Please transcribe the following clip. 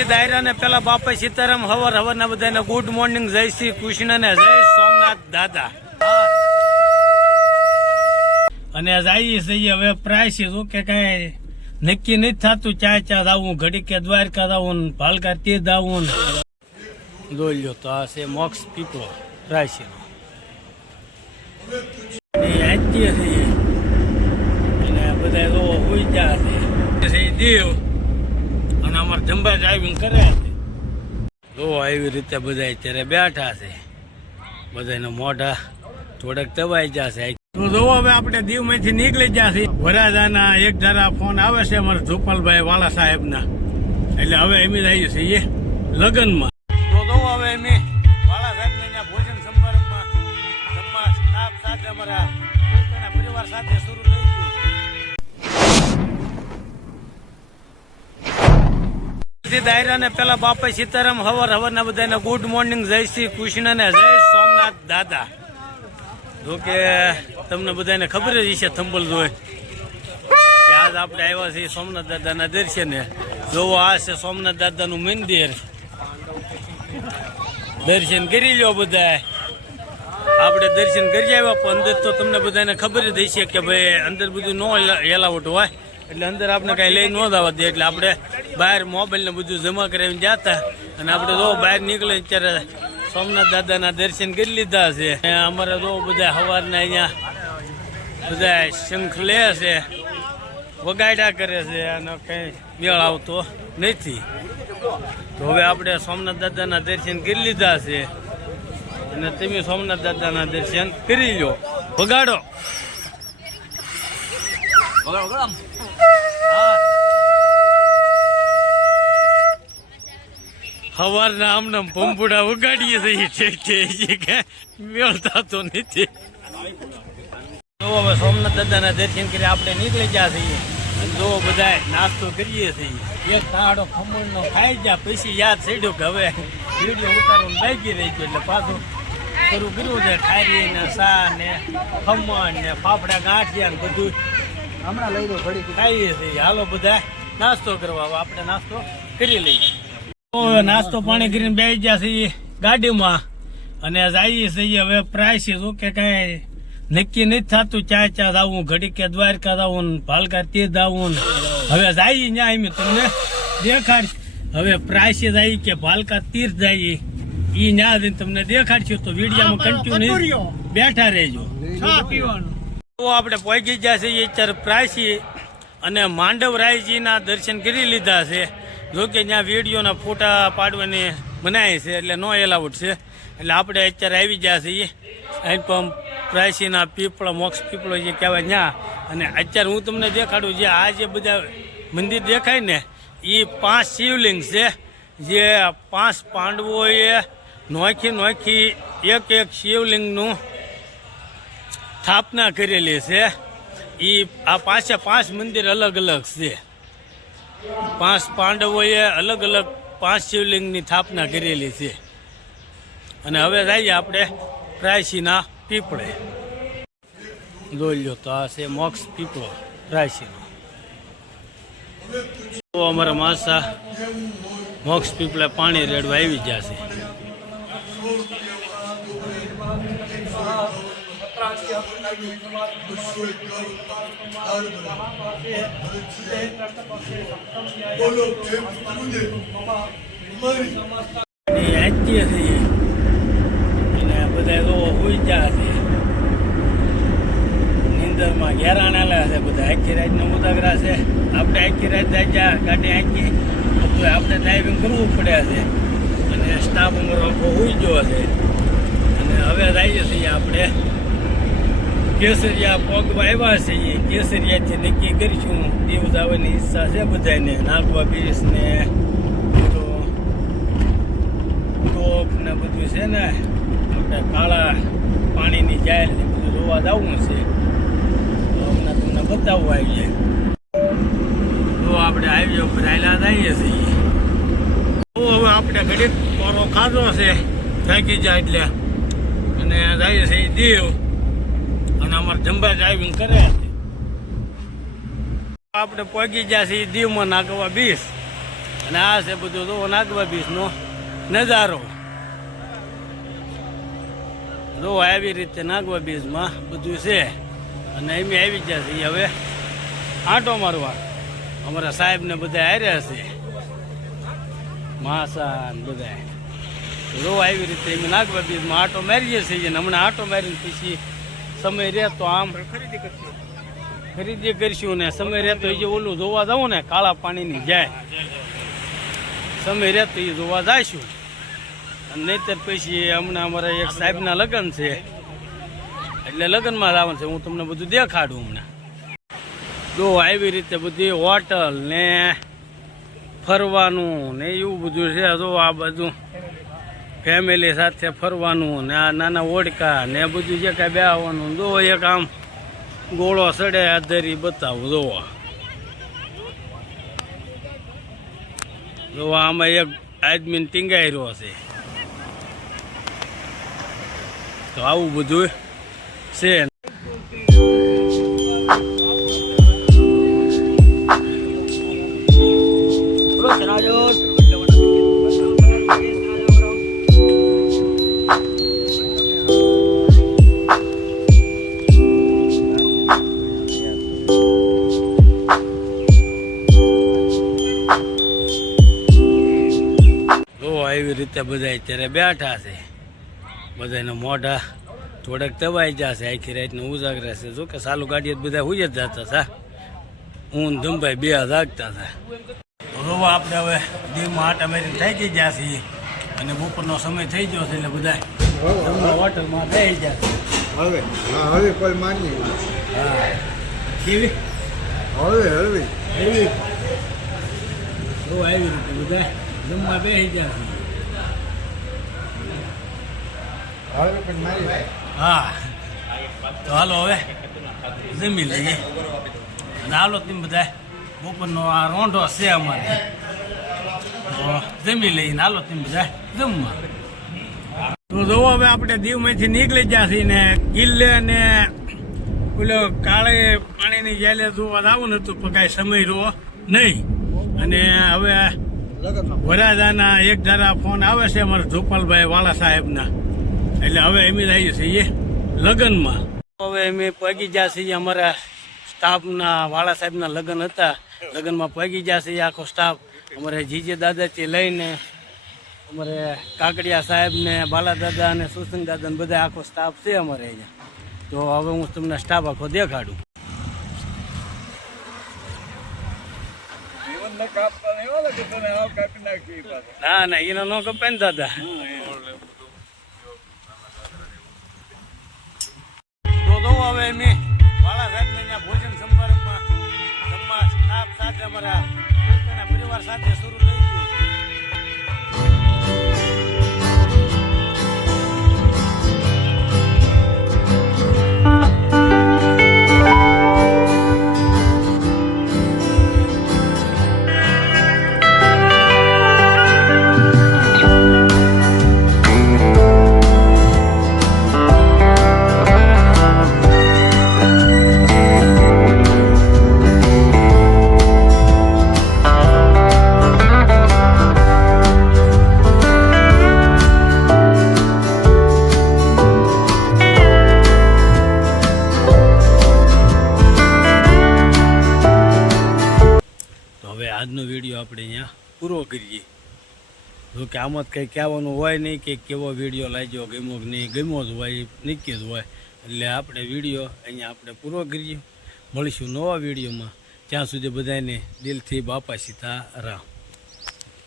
થી દાયરાને પેલા બાપા સીતારામ હવર હવર ના બધાને ગુડ મોર્નિંગ જય શ્રી કૃષ્ણ ને જય સોમનાથ દાદા. અને જઈએ જઈએ હવે પ્રાઇસ શું કે કઈ નક્કી નથી થતું ચા ચા દાવું ઘડી કે દ્વારકા દાવું ભાલકા તે દાવું. દોલ્યો તો આ છે મોક્ષ પીપળો પ્રાઇસ આજે છે, અને બધા છે. છે દેવ. અમારે જંબા ડ્રાઇવિંગ કરે છે. જો આવી રીતે બધા અત્યારે બેઠા છે. બધાના મોઢા થોડાક તબાઈ જશે તો જો હવે આપણે દીવમાંથી નીકળી જશે છે વરાજાના એક જરા ફોન આવે છે અમારા ધુપલભાઈ વાલા સાહેબના. એટલે હવે એમ જઈએ છીએ લગ્નમાં. તો જો હવે એમ વાલા સાહેબને ભોજન સમારંભમાં જમવા પરિવાર સાથે શરૂ થઈ ગયું દાયરા ને પેલા બાપા સીતારામ, હવર હવર ના બધાને ગુડ મોર્નિંગ જય શ્રી કૃષ્ણ ને જય સોમનાથ દાદા. જો કે તમને બધાને ખબર જ છે થંબલ જોઈ કે આજ આપણે આવ્યા છીએ સોમનાથ દાદાના દર્શને. જોવો, આ છે સોમનાથ દાદાનું મંદિર. દર્શન કરી લો બધા આપણે દર્શન કરી આવ્યા, પણ અંદર તો તમને બધાને ખબર જ હશે કે ભાઈ અંદર બધું નો એલાવટ હોય. એટલે અંદર આપણે કાંઈ લઈ ન જવા દે એટલે આપણે બહાર મોબાઈલ ને બધું જમા કરાવીને જતા. અને આપણે જો બહાર નીકળે ત્યારે સોમનાથ દાદાના દર્શન કરી લીધા છે. અમારે જો બધા સવારના અહીંયા બધા શંખ લે છે, વગાડ્યા કરે છે અને કઈ મેળ આવતો નથી. તો હવે આપણે સોમનાથ દાદાના દર્શન કરી લીધા છે. અને તમે સોમનાથ દાદાના દર્શન કરી લો. વગાડો. સવારના આમને પંપુડા ઉગાડીએ છીએ ઠેક ઠેક કે મેળ થતો નથી. તો હવે સોમનાથ દાદાના દર્શન કરી આપણે નીકળી ગયા છીએ. જો બધા નાસ્તો કરીએ છીએ. એક તાડો ખમણનો ખાઈ ગયા, પછી યાદ ચડ્યું કે હવે વીડિયો ઉતારવાનું બાકી રહી ગયું એટલે પાછું શરૂ કર્યું છે. ખારી ને સા ને ખમણ ને ફાફડા ગાંઠિયા ને બધું. હમણાં લઈ લો ઘડી ખાઈએ છીએ. હાલો બધા નાસ્તો કરવા આપણે નાસ્તો કરી લઈએ. તો નાસ્તો પાણી કરીને બેસી ગયા છીએ ગાડીમાં. અને જઈએ છીએ હવે પ્રાઇસ શું કે કઈ નક્કી નથી થતું. ચા ચા દાવું ઘડી કે દ્વારકા દાવું ભાલકા તે દાવું હવે જઈએ ત્યાં એમ તમને દેખાડ. હવે પ્રાઇસ જઈએ કે ભાલકા તીર્થ જઈએ ઈ ન્યા તમને દેખાડશું. તો વિડીયોમાં કન્ટિન્યુ બેઠા રહેજો. તો આપણે પહોંચી ગયા છીએ અત્યારે પ્રાયસી અને માંડવરાયજીના દર્શન કરી લીધા છે. જો કે ત્યાં વિડીયોના ફોટા પાડવાની મનાય છે, એટલે નો એલાઉડ છે. એટલે આપણે અત્યારે આવી ગયા છીએ. હેન્ડ પણ પ્રાયસીના પીપળો, મોક્ષ પીપળો જે કહેવાય ત્યાં. અને અત્યારે હું તમને દેખાડું, જે આ જે બધા મંદિર દેખાય ને એ પાંચ શિવલિંગ છે. જે પાંચ પાંડવોએ નોખી નોખી એક એક શિવલિંગનું સ્થાપના કરેલી છે. એ આ પાંચે પાંચ મંદિર અલગ અલગ છે. પાંચ પાંડવોએ અલગ અલગ પાંચ શિવલિંગની સ્થાપના કરેલી છે. અને હવે જઈએ આપણે પ્રાયસીના પીપળે. લો તો આ છે મોક્ષ પીપળો પ્રાયસીનો અમારા માસા મોક્ષ પીપળે પાણી રેડવા આવી ગયા આજથી છીએ અને બધા લોકો હોઈ ગયા છે નીંદરમાં ઘેરાણેલા છે બધા આખી રાતનો ઉદાગરા છે આપણે આખી રાત જાય ગાડી આખી બધું આપણે ડ્રાઇવિંગ કરવું પડે છે અને સ્ટાફ અમારો આખો હોઈ ગયો છે અને હવે જઈએ છીએ આપણે કેસરિયા પગમાં આવ્યા છે, એ કેસરિયાથી નક્કી કરીશું. દેવ જવાની ઈચ્છા છે બધાને નાગવા બીસ ને તો ટોપ ને બધું છે ને આપણે કાળા પાણીની જાહેર ને બધું જોવા જવું છે. તો હમણાં તમને બતાવવું આવીએ. તો આપણે ઉપર આયલા જઈએ છીએ. તો હવે આપણે ઘડીક કોરો ખાધો છે, થાકી જાય એટલે. અને જઈએ છીએ દીવ. અમારે જંબા ડ્રાઇવિંગ કરે આપણે પહોંચી ગયા છીએ દીવમાં નાગવા બીચ અને આ છે બધું તો નાગવા બીચનો નજારો. જો આવી રીતે નાગવા બીચમાં બધું છે. અને એમ આવી ગયા છે હવે આંટો મારવા. અમારા સાહેબ ને બધા હાર્યા છે. માસા બધા રો આવી રીતે એમ નાગવા બીજમાં આંટો મારીએ છીએ અને હમણાં આંટો મારીને પછી સમય રહેતો આમ. ખરીદી કરીશું ને, સમય રહેતો એ ઓલું જોવા જવું ને, કાળા પાણીની જાય. સમય રહેતો એ જોવા જઈશું. નહીતર પછી હમણાં અમારા એક સાહેબના લગ્ન છે. એટલે લગ્નમાં જવાનું છે. હું તમને બધું દેખાડું હમણાં. જો આવી રીતે બધી હોટલ ને ફરવાનું ને એવું બધું છે. જો આ બધું ફેમિલી સાથે ફરવાનું ને આ નાના ઓડકા ને બધું જે કાંઈ બેહવાનું, જો એક આમ ગોળો સડે ધરી બતાવું જોવો જોવા આમાં એક આદમીને ટીંગાઈ રહ્યો છે. તો આવું બધું છે એવી બધા અત્યારે બેઠા છે. બધાને મોઢા થોડાક દબાઈ જશે આખી રાતનું ઉજાગરા છે. જો કે સાલું ગાડીએ તો બધા હુઈ જ જતા હતા. હું ધમભાઈ બે જાગતા હતા. રોવા આપણે હવે દીવમાં આટા મારીને થઈ ગઈ ગયા છીએ. અને બપોરનો સમય થઈ ગયો છે એટલે બધા જમવા હોટલમાં થઈ ગયા હવે? હવે કોઈ માની હા. કેવી? હવે હળવી હળવી આવી રીતે બધા જમવા બેસી ગયા છે હવે પણ મારી હા. તો હાલો હવે. જમી લઈએ. અને હાલો તમે બધા. બપોરનો આ રોંઢો છે અમારે. જમી લઈને હાલો તમે બધા. જમવા. તો હવે આપણે દીવમાંથી નીકળી ગયા છીએ ને કિલ્લે ને પેલો કાળે પાણીની જેલે જોવા આવું નતું પણ કાંઈ સમય રહ્યો નહીં. અને હવે વરાજાના એક ધારા ફોન આવે છે અમારા ધોપાલભાઈ વાળા સાહેબના. એટલે હવે અમે રહીએ છીએ લગ્નમાં. હવે અમે પગી ગયા છીએ અમારા સ્ટાફના વાળા સાહેબના લગ્ન હતા. લગ્નમાં પગી ગયા છીએ આખો સ્ટાફ. અમારે જીજે દાદાથી લઈને અમારે કાકડિયા સાહેબને બાલા દાદા અને સુસંગ દાદા ને બધા આખો સ્ટાફ છે અમારે અહીંયા. તો હવે હું તમને સ્ટાફ આખો દેખાડું. ના ના એનો ન કપાય ને દાદા. સાથે અમારા પરિવાર સાથે શરૂ થઈ ગયું. આજનો વીડિયો આપણે અહીંયા પૂરો કરીએ. જો કે આમાં કંઈ કહેવાનું હોય નહીં કે કેવો વીડિયો લાગ્યો, ગમ્યો કે નહીં, ગમ્યો જ હોય નીકળ્યો જ હોય. એટલે આપણે વીડિયો અહીંયા આપણે પૂરો કરીએ. મળીશું નવા વિડીયોમાં. ત્યાં સુધી બધાને દિલથી બાપા સીતા રામ